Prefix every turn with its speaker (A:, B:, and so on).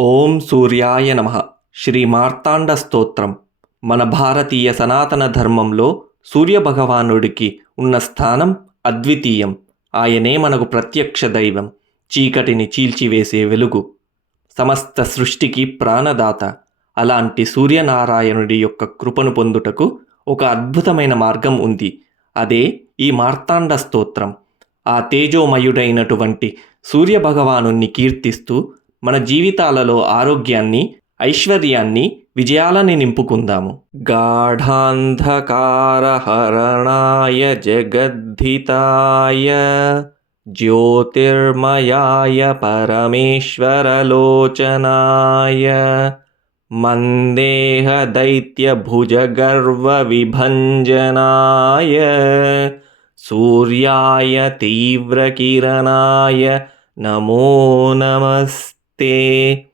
A: ఓం సూర్యాయ నమ. శ్రీ మార్తాండ స్తోత్రం. మన భారతీయ సనాతన ధర్మంలో సూర్యభగవానుడికి ఉన్న స్థానం అద్వితీయం. ఆయనే మనకు ప్రత్యక్ష దైవం. చీకటిని చీల్చివేసే వెలుగు. సమస్త సృష్టికి ప్రాణదాత. అలాంటి సూర్యనారాయణుడి యొక్క కృపను పొందుటకు ఒక అద్భుతమైన మార్గం ఉంది. అదే ఈ మార్తాండ స్తోత్రం. ఆ తేజోమయుడైనటువంటి సూర్యభగవాను కీర్తిస్తూ మన జీవితాలలో ఆరోగ్యాన్ని ఐశ్వర్యాన్ని విజయాలని నింపుకుందాము. గాఢాంధకారహరణాయ జగద్ధితాయ జ్యోతిర్మయాయ పరమేశ్వరలోచనాయ మందేహ దైత్య భుజగర్వ విభంజనాయ సూర్యాయ తీవ్రకిరణాయ నమో నమస్ ते